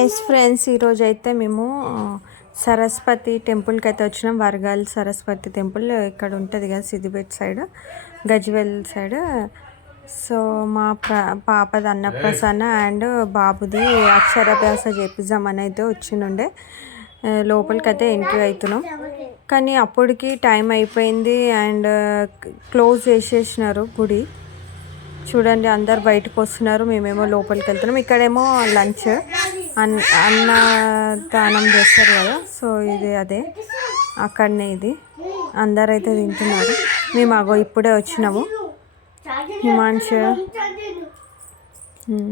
Yes friends, ఈరోజు అయితే మేము సరస్వతి టెంపుల్కి అయితే వచ్చినాం. వరగాల్ సరస్వతి టెంపుల్ ఇక్కడ ఉంటుంది కదా, Siddipet side, Gajwel side. So మా పాపది అన్నప్రసన్న అండ్ బాబుది అక్షరాభ్యాస చేపిద్దామని అయితే వచ్చిండే. లోపలికి అయితే ఎంట్రీ అవుతున్నాం, కానీ అప్పటికి టైం అయిపోయింది అండ్ క్లోజ్ చేసేసినారు గుడి. చూడండి, అందరు బయటకు వస్తున్నారు, మేమేమో లోపలికి వెళ్తున్నాం. ఇక్కడేమో లంచ్ అన్నదానం చేస్తారు కదా, సో ఇది అదే అక్కడనే ఇది అందరైతే తింటున్నారు. మేము అగో ఇప్పుడే వచ్చినాము. హిమాంశు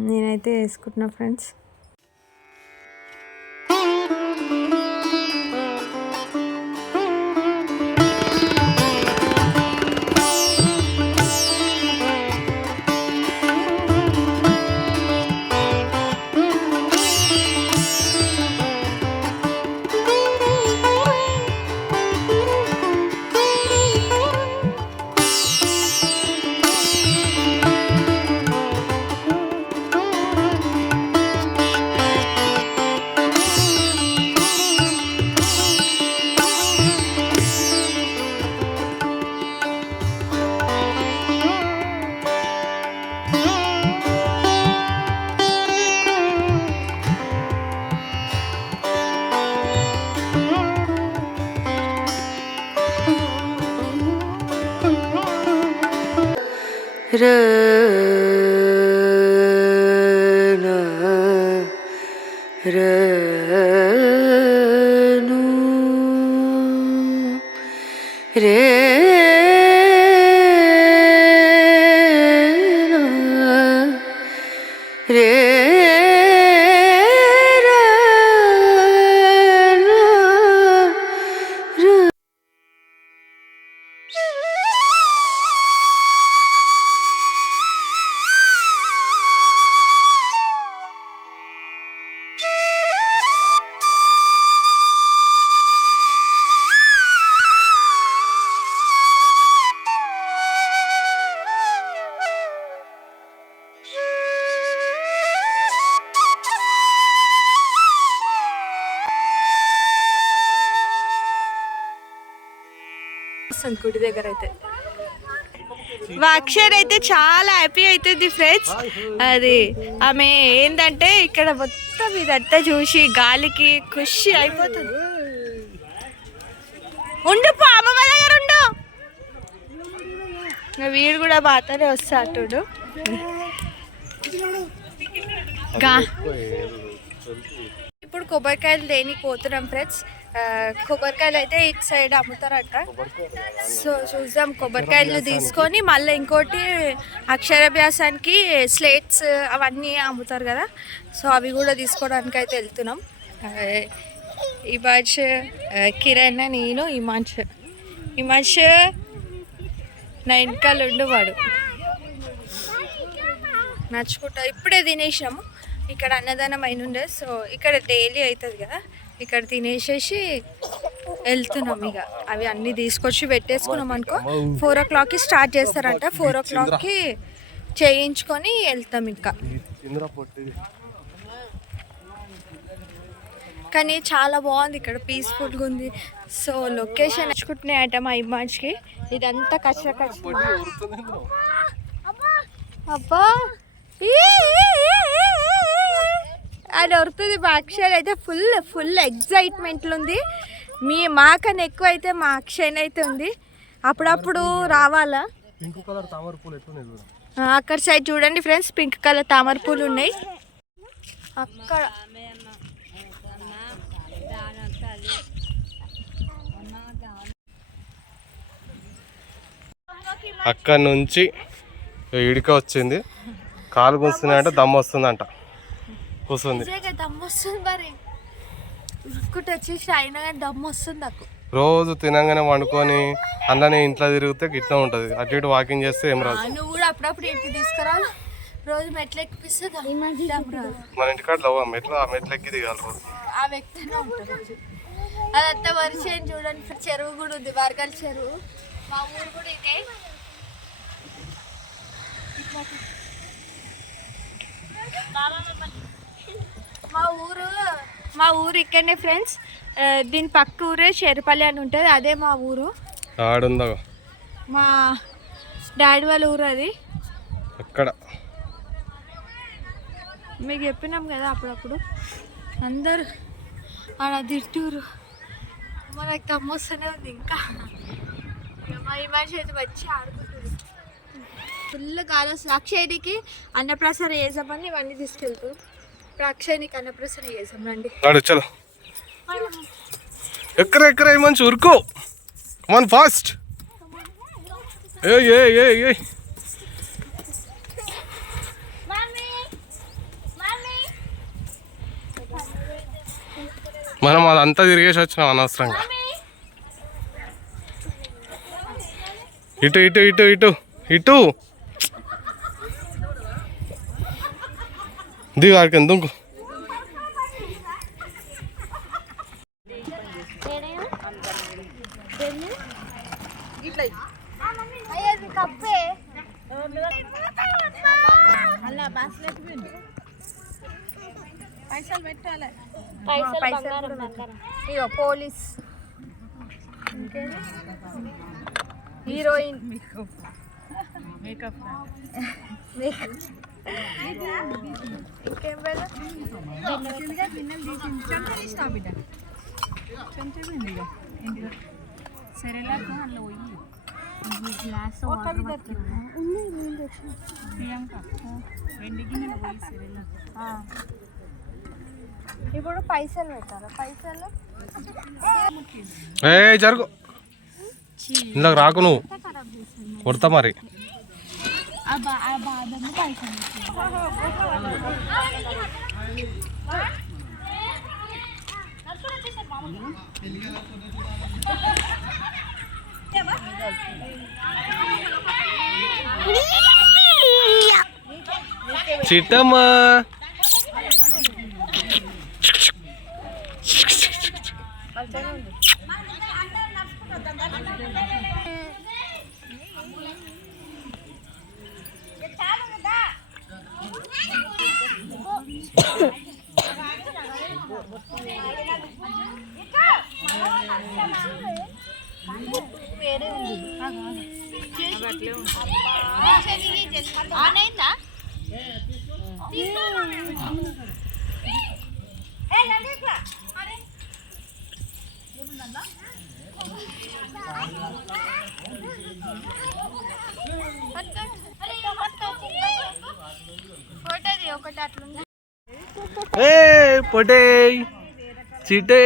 నేనైతే వేసుకుంటున్నా ఫ్రెండ్స్. గుడి దగ్గర అయితే అక్షర్ అయితే చాలా హ్యాపీ అవుతుంది ఫ్రెండ్స్. అది ఆమె ఏంటంటే ఇక్కడ మొత్తం ఇదంతా చూసి గాలికి ఖుషి అయిపోతుంది. ఉండు అమ్మమ్మ దగ్గర ఉండు, వీడు కూడా బాగానే వస్తా అటుడు. ఇప్పుడు కొబ్బరికాయలు దేనికి పోతున్నాం ఫ్రెండ్స్. కొబ్బరికాయలు అయితే ఇటు సైడ్ అమ్ముతారట, సో చూద్దాం. కొబ్బరికాయలు తీసుకొని మళ్ళీ ఇంకోటి అక్షరాభ్యాసానికి స్లేట్స్ అవన్నీ అమ్ముతారు కదా, సో అవి కూడా తీసుకోవడానికి అయితే వెళ్తున్నాం. ఇమాంష్, కిరణ్, నేను, ఇమాంష్ నా వెనకాల ఉండేవాడు నడుచుకుంటా. ఇప్పుడే తినేసాము, ఇక్కడ అన్నదానం అయినుండే, సో ఇక్కడ డైలీ అవుతుంది కదా, ఇక్కడ తినేసేసి వెళ్తున్నాం. ఇక అవి అన్నీ తీసుకొచ్చి పెట్టేసుకున్నాం అనుకో. 4 o'clockకి స్టార్ట్ చేస్తారంట, 4 o'clockకి చేయించుకొని వెళ్తాం. ఇంకా కానీ చాలా బాగుంది ఇక్కడ, పీస్ఫుల్గా ఉంది. సో లొకేషన్ నచ్చుకుంటున్నాయి అట మా ఇమాజ్కి. ఇదంతా కచ్చ అబ్బా అది వరుతుంది. మా అక్షయ్ అయితే ఫుల్ ఎగ్జైట్మెంట్లో ఉంది. మాకన్నా ఎక్కువ అయితే మా అక్షయ్ అయితే ఉంది. అప్పుడప్పుడు రావాలా. అక్కడ సైడ్ చూడండి ఫ్రెండ్స్, పింక్ కలర్ తామర పూలు ఉన్నాయి అక్కడ. అక్కడ నుంచి ఇడిక వచ్చింది, కాలు కూర్చున్నాయంటే దమ్ము వస్తుందంట. కూర్చుంది, దమ్ము వస్తుంది మరి, వచ్చేసి అయినా కానీ దమ్ము వస్తుంది నాకు. రోజు తినగానే వండుకొని అందులోనే ఇంట్లో తిరిగితే గిట్లా ఉంటుంది. అటు ఇటు వాకింగ్ చేస్తే ఏం రాదు. నువ్వు కూడా అప్పుడప్పుడు ఇంటికి తీసుకురావాలి, రోజు మెట్లు ఎక్కిపిస్తే మన ఇంటికాడ ఆ మెట్లు ఎక్కి దిగాలి రోజు. ఆ వ్యక్తినే ఉంటుంది. అదంతా వరిసేను చూడండి. చెరువు కూడా ఉంది, వరగల్ చెరువు. మా ఊరు కూడా ఇదే. మా ఊరు మా ఊరు ఇక్కడనే ఫ్రెండ్స్. దీని పక్క ఊరే షేర్పల్లి అని ఉంటుంది, అదే మా ఊరు. ఆడుందా మా డాడీ వాళ్ళ ఊరు అది. అక్కడ మీకు చెప్పినాం కదా అప్పుడప్పుడు. అందరు ఆడ తిట్టూరు, మనకు తమ్మొస్తూనే ఉంది. ఇంకా మా ఈ మనిషి అయితే వచ్చి ఆడుకుంటుంది. ఫుల్ గాలి వస్తుంది. అక్షయ్కి అన్నప్రసారం చేసామని ఇవన్నీ తీసుకెళ్తారు. ఇప్పుడు అక్షయ్కి అన్నప్రసారం చేసాం. రండి చలో. ఎక్కర మంచి ఉరుకో, కమాన్ ఫాస్ట్. ఏ మనం అదంతా తిరిగేసి వచ్చినాం అనవసరంగా. ఇటు దిగు, ఆడికి ఎందుకు. పైసలు పెట్టాలి. ఇగో పోలీస్, హీరోయిన్, మేకప్, ఇంకేం పేరు ఇప్పుడు పైసలు పెట్టారా? పైసలు జరుగు, ఇందాక రాకు, నువ్వు కొడతా మరి. చిట్టమ్మా ఒకటి అట్లుంది. పొటే చిటే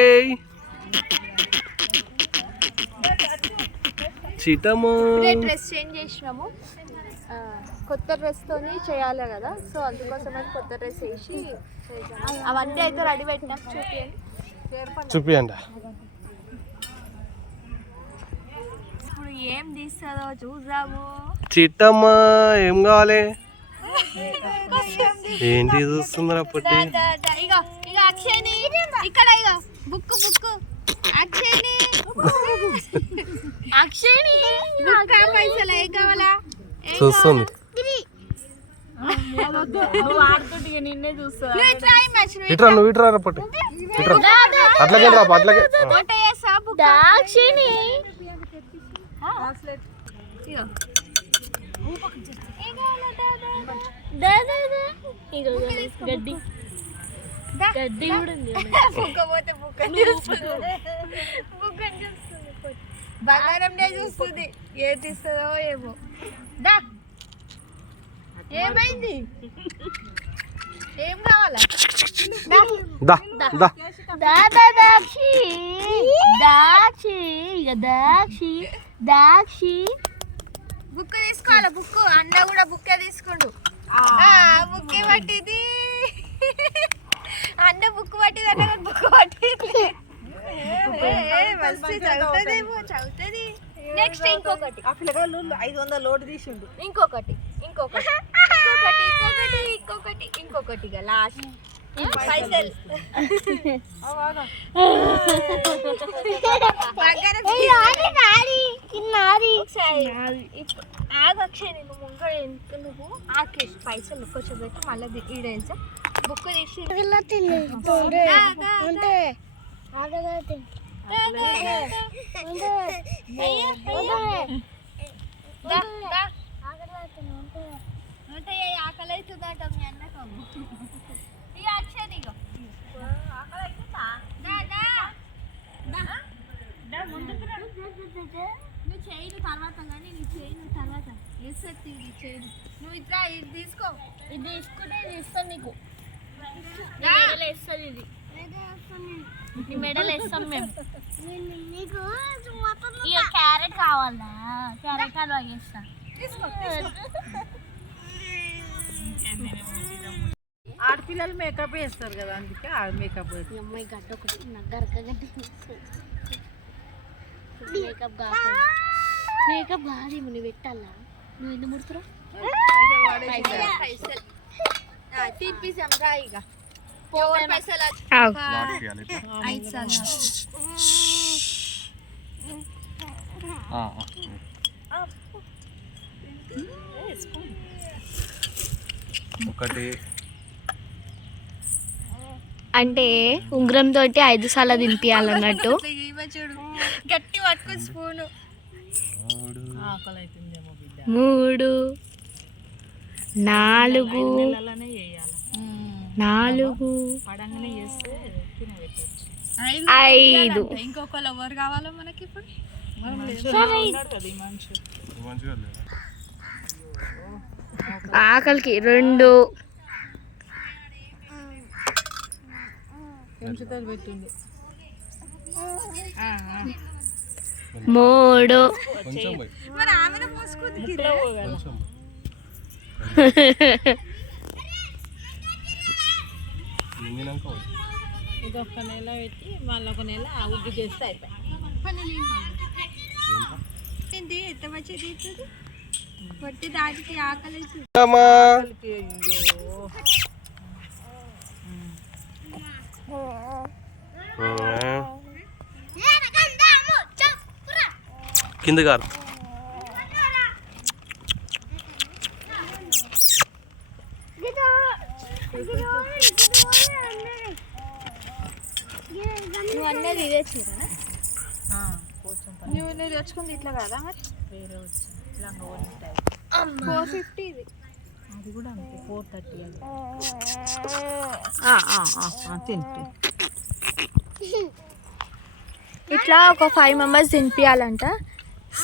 చిటము. డ్రెస్ చేంజ్ చేసినాము, కొత్త డ్రెస్తోని చేయాలి కదా, సో అందుకోసం కొత్త డ్రెస్ వేసి అవన్నీ అయితే రెడీ పెట్టినాం. చూపియండి. ఇప్పుడు ఏం తీస్తుందో చూద్దాము. చిట్టమ్మ ఏం కావాలి? ఏంటి చూస్తుందా పొట్టి? ఇక అక్షయ్ని ఇక్కడ బుక్ అక్షయ్ని పైసలు ఏం కావాలా చూస్తుంది. ఇట్రా నువ్వు ఇట్రా పొట్టి, ఇట్రా అట్లాగే రా, అట్లాగే. గడ్డి కూడా ఉంది. బంగారం చూస్తుంది, ఏ తీస్తుందో ఏమో. ఏమైంది? ఏం కావాలా? బుక్ తీసుకోవాలా? బుక్ అన్న కూడా బుక్కే తీసుకుండు. బుక్కే పట్టింది అన్న, బుక్ పట్టింది అన్న, బుక్ పట్టింది. చదువుతుంది. నెక్స్ట్ ఇంకొకటి 500 లోటు తీసిండు. ఇంకొకటి లాస్ట్ పైసలు. ఆగక్ష నువ్వు ముంగ నువ్వు ఆకేసి పైసలు కొంచెం పెట్టి మళ్ళీ ఈడ వెళ్తా. బుక్ తీసి ఆకలి అవుతుందట మీ అన్నకు ఇక వచ్చేది ఇక నువ్వు చేయను తర్వాత కానీ నీ చేయను తర్వాత వేస్తుంది ఇది చేయను నువ్వు ఇట్లా ఇది తీసుకో ఇది తీసుకుంటే ఇది ఇస్తాను నీకు మెడలు వేస్తుంది ఇది నీ మెడలు వేస్తాం మేము ఇక క్యారెట్ కావాలా క్యారెట్ హల్వా చేస్తా ఆడపిల్లలు మేకప్ వేస్తారు కదా, అందుకే ఆ మేకప్ అమ్మాయి గడ్డ ఒకటి నగ్గరక గడ్డ మేకప్ కాదు మేకప్ కాదు నువ్వు పెట్టాలా నువ్వు ఎందుకు ముడుతున్నావు తీపిసాం రా ఇక పైసలు 5 సార్లు ఒకటి అంటే ఉంగరం తోటి 5 సార్లు దింపియాలన్నట్టు గట్టి పట్టుకుని స్పూను 3 4 5 ఇంకొకరు ఎవరు కావాలో మనకి ఇప్పుడు మంచిగా లేదు. ఆకలికి 2 పెట్టింది 3 కొంచెం పోయి మరి ఆమెను మోసుకుంది కొంచెం నింగినాక పోయి. ఇది ఒక్క నెల పెట్టి మళ్ళీ ఒక నెల ఉగ్గు చేస్తే అయిపోయి. ఏంటి ఎంత మంచిగా తీస్తుంది పొట్టి దాటికి ఆకలి అమ్మా. కింద గారు నువ్వు అన్నది ఇదే చీర నువ్వు తెచ్చుకుంది ఇట్లా కదా మరి వేరే వచ్చి లంగా ఉంటాయి 450 ఇది అది కూడా అంతే 430 తింటే ఇట్లా ఒక 5 మెంబర్స్ తినిపించాలంట.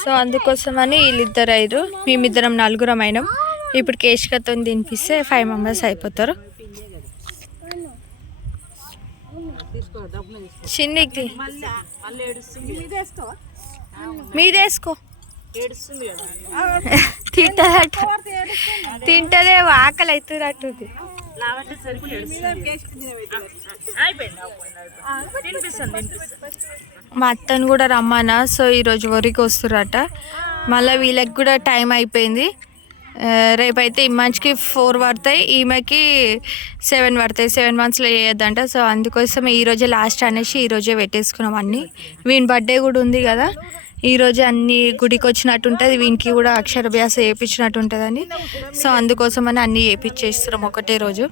సో అందుకోసమని వీళ్ళిద్దరు 5 మేమిద్దరం 4 అయినాం. ఇప్పుడు కేష్కతో తినిపిస్తే 5 మెంబర్స్ అయిపోతారు. చిన్నికి మీదేసుకో తింటదట తింటదే ఆకలి అవుతున్నట్టుంది. మా అత్తను కూడా రమ్మన్నా. సో ఈరోజు వరికి వస్తురట. మళ్ళీ వీళ్ళకి కూడా టైం అయిపోయింది. రేపైతే ఇమ్మాన్స్కి 4 పడతాయి, ఈమెకి 7 పడతాయి. 7 మంత్స్లో వేయొద్దంట. సో అందుకోసం ఈరోజే లాస్ట్ అనేసి ఈరోజే పెట్టేసుకున్నాం అన్నీ. వీని బర్త్డే కూడా ఉంది కదా, ఈరోజే అన్ని గుడికి వచ్చినట్టు ఉంటుంది, వీనికి కూడా అక్షరాభ్యాస వేయించినట్టు ఉంటుందని. సో అందుకోసమని అన్నీ వేయించేస్తున్నాం ఒకటే రోజు.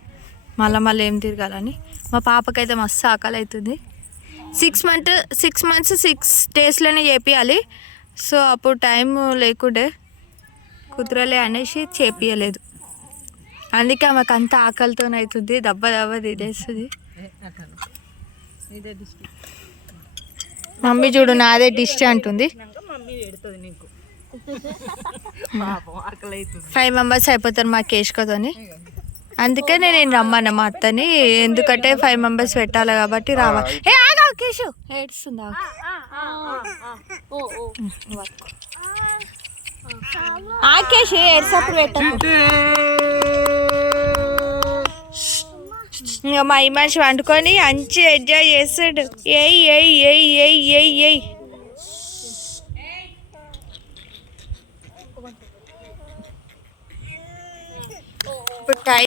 మళ్ళీ ఏం తిరగాలని. మా పాపకైతే మస్తు ఆకలి అవుతుంది. 6 మంత్స్ 6 డేస్లోనే చేపియాలి. సో అప్పుడు టైం లేకుండే కుదరలే అనేసి చేపియలేదు. అందుకే ఆమెకు అంత ఆకలితో అవుతుంది, దెబ్బ తినేస్తుంది. మమ్మీ చూడు నాదే డిష్ అంటుంది. మమ్మీ పెడుతుంది నీకు 5 మెంబర్స్ అయిపోతారు మా కేష్కతోని. అందుకే నేను రమ్మన్నా మా అత్తని, ఎందుకంటే 5 మెంబర్స్ పెట్టాలి కాబట్టి రావాలి. ఏ ఆగా కేశు ఏడుస్తుంది. ఆకేష్ ఏడ్సప్పుడు పెట్టాను. ఇంకా మా మనిషి వండుకొని మంచి ఎంజాయ్ చేస్తాడు. ఏయ్ ఏయ్ ఏయ్ ఏయ్ ఏయ్ ఏయ్ ఇప్పుడు టైం